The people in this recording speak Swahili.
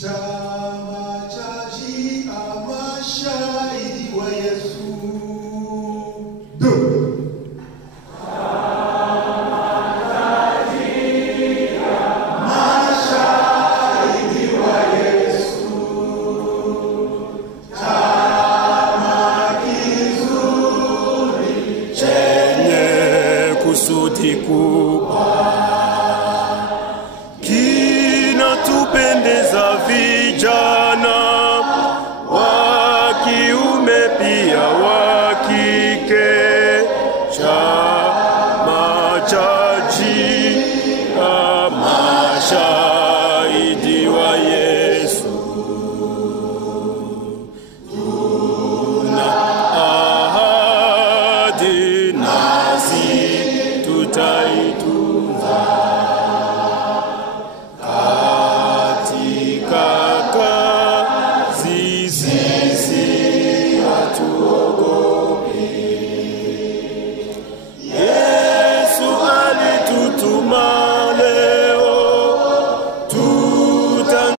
Chama chaji ama shahidi wa Yesu. Kusudi kubwa kinatupendeza vijana wa kiume pia wa kike. Chama chaji kama shahidi wa Yesu. Tuna ahadi nasi tutaitunza katika kazi, sisi hatuogopi. Yesu alitutuma